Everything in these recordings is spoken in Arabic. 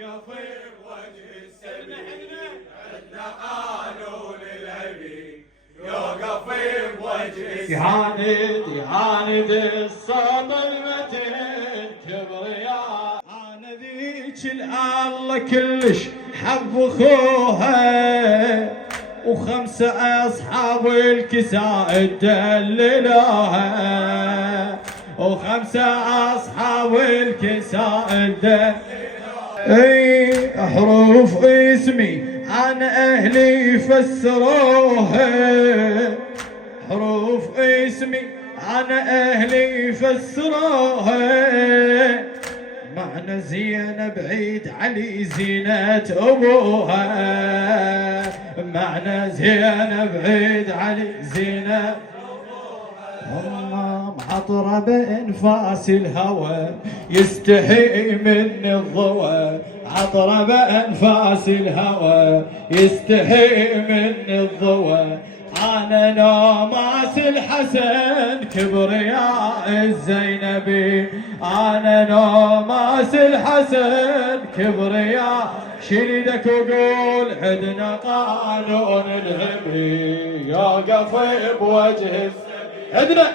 يوقف بوجه السبيل عندنا قانون العبيد يوقف بوجه السبيل يعاند الصوت المتين كبرياء. انا ذيك الله كلش حب اخوها وخمسه اصحاب الكساء دللوها وخمسه اصحاب الكساء دللوها. اي حروف اسمي عن اهلي فسروها حروف اسمي عن اهلي فسروها معنى زينب عيد علي زينة ابوها معنى زينب عيد علي زينة الله معطرة بانفاس الهوى يستحي من الضوى عطرة بانفاس الهوى يستحي من الضوى. انا نوماس الحسن كبرياء الزينبي انا نوماس الحسن كبرياء. شيلك وقول عندنا قانون العبي يوقف بوجه عندنا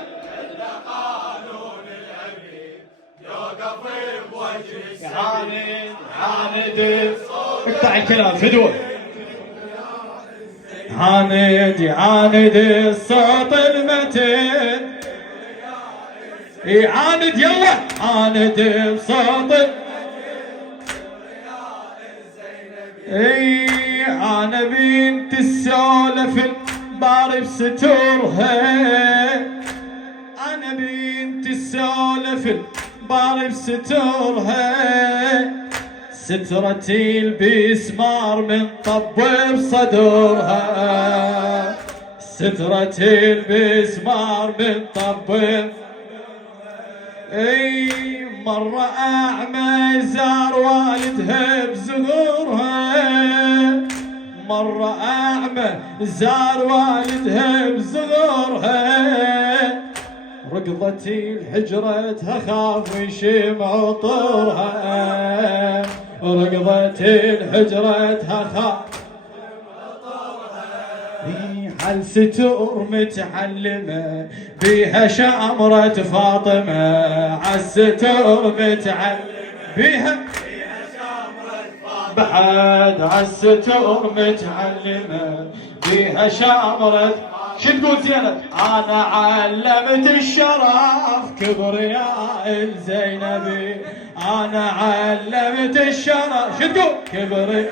قانون العبيد يوقف بوجه عاند اقطع الكلام فدوه. عاند الصوت المتين يعاند يلا عاند بصوت اي انا بنت السولف البار بستورها انا بنت السولف البار بستورها سترتي البسمار من طب بصدورها سترتي البسمار من طب اي مرة اعمى زار والدها بزغورها مرة اعمى زار والدها بزغورها ركضتي الحجرتها خاف ويشم عطرها ركضتي الحجرتها خاف على ستور متعلمة بيها شامرة فاطمة على الستور متعلمة بيها شامرة فاطمة بعد على الستور متعلمة بيها شامرة. شو تقول زينب؟ انا علمت الشرف كبرياء الزينبي انا علمت الشرف. شو تقول؟ كبرياء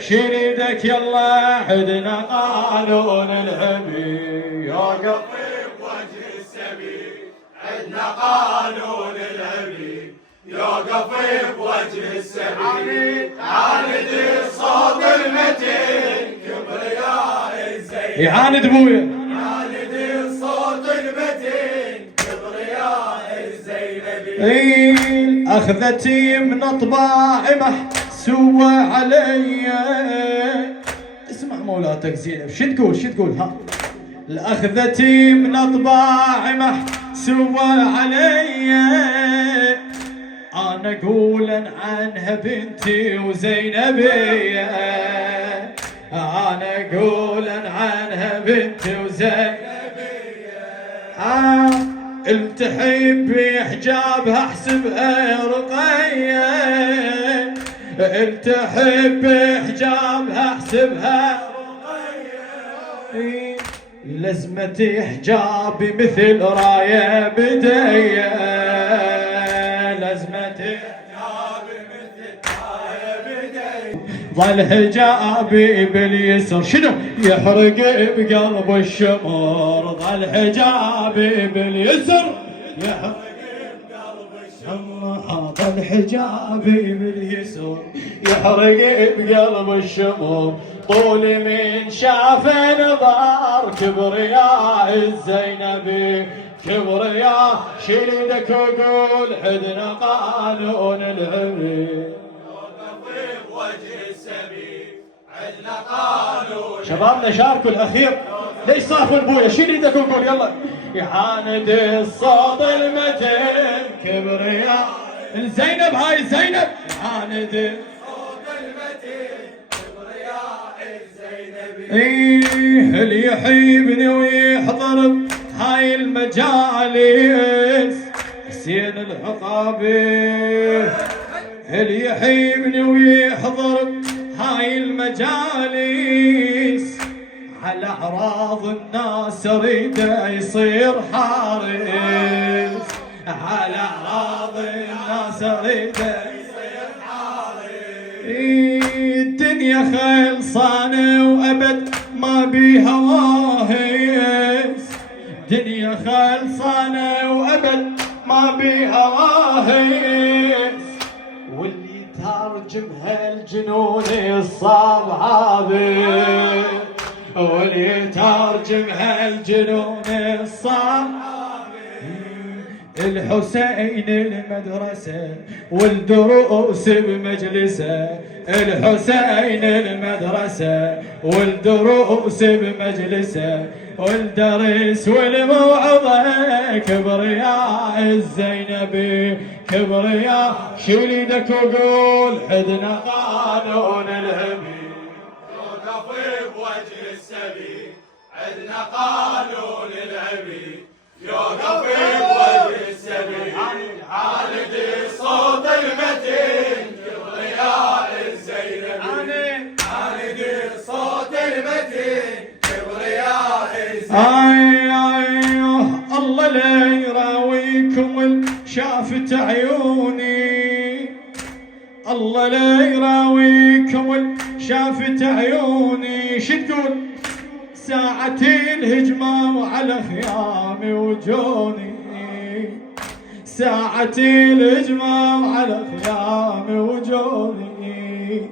شيل ايدك يلا عندنا قانون العبي يوقف بوجه السبيل عندنا قانون العبيد يوقف بوجه السبيل عاند الصوت المتين كبرياء الزين يعاند ابويا عاند الصوت المتين كبرياء الزينبي. اي اخذتي من طباعي محسوة علي اسمع مولاتك زينب شو تقول شو تقول ها الاخذتي من اطباعي محسوة علي انا اقولا عنها بنتي وزينبية انا اقولا عنها بنتي وزينبية التحب بحجابها احسبها رقية التحب بحجابها احسبها رقية لزمتي حجابي مثل راية بدية لزمتي حجابي مثل راية بدية ظل حجابي باليسر شنو يحرق بقلب الشمر ظل حجابي باليسر يحرق بقلب الشمر ظل حجابي باليسر يحرق بقلب الشمر طولي من شاف نظار كبرياء الزينبي كبرياء شيل ايدك وقول عندنا قانون العبي بوجه السبيل عندنا قانون. شبابنا شاركوا الاخير ليش صافوا ابويا شيل ايدك وقول يلا يعاند الصوت المتين كبرياء زينب هاي زينب يعاند كبرياء الزينبي. ايه اللي يحبني ويحضر هاي المجالس حسين العقابي، اللي يحبني ويحضر هاي المجالس على اعراض الناس اريده يصير حارس، على اعراض الناس اريده يصير حارس. الدنيا خلصانه وابد ما بيها واهيس، دنيا خلصانه وابد ما بيها واهيس، واللي ترجم هالجنون الصعب عابر، واللي ترجم هالجنون الصعب الحسين المدرسة والدروس بمجلسه، الحسين المدرسة والدروس بمجلسه، والدرس والموعظة كبرياء الزينبي، كبرياء شيل ايدك وقول حدنا قانون الهبي، يوقف بوجه السبي عدنا قانون الهبي، يوقف بوجه السبي عاند صوت المتين كبرياء الزينبي، عاند صوت المتين كبرياء الزينبي. الله لا يراويكم شافت عيوني، الله لا يراويكم شافت عيوني، شو تقول ساعة الهجمة وعلى خيامي وجوني، ساعة الهجمة وعلى خيامي وجوني،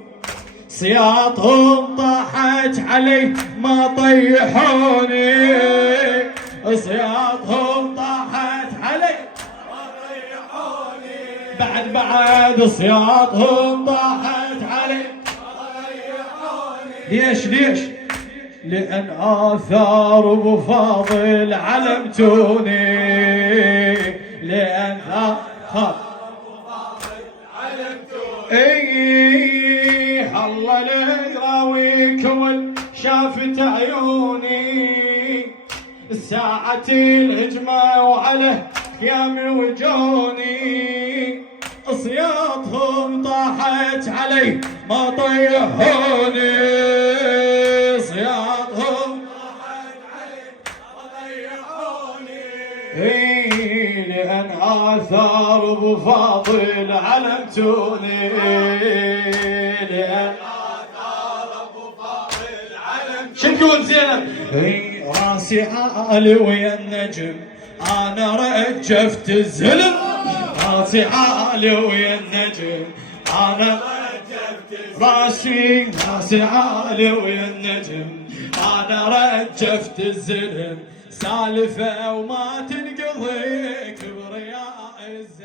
سياطهم طاحت علي ما طيحوني، سياطهم طاحت علي ما طيحوني، بعد سياطهم طاحت علي ما طيحوني. ليش لأن آثار أبو فاضل علمتوني، لأن آثار أبو فاضل علمتوني. إيه الله لا يراويكم شافت عيوني، ساعة الهجمة وعلى خيامي وجوني، صياطهم طاحت علي ما طيحوني، صياطهم طاحت علي ما طيحوني. لأن آثار أبو فاضل علمتوني، لأن آثار أبو فاضل علمتوني. شو تقول زينب؟ راسي عالي ويا النجم أنا رجفت الزلم، راسي عالي ويا النجم أنا راسي عالي ويا النجم أنا رجفت الزلم، سالفة وما تنقضي كبرياء الزلم.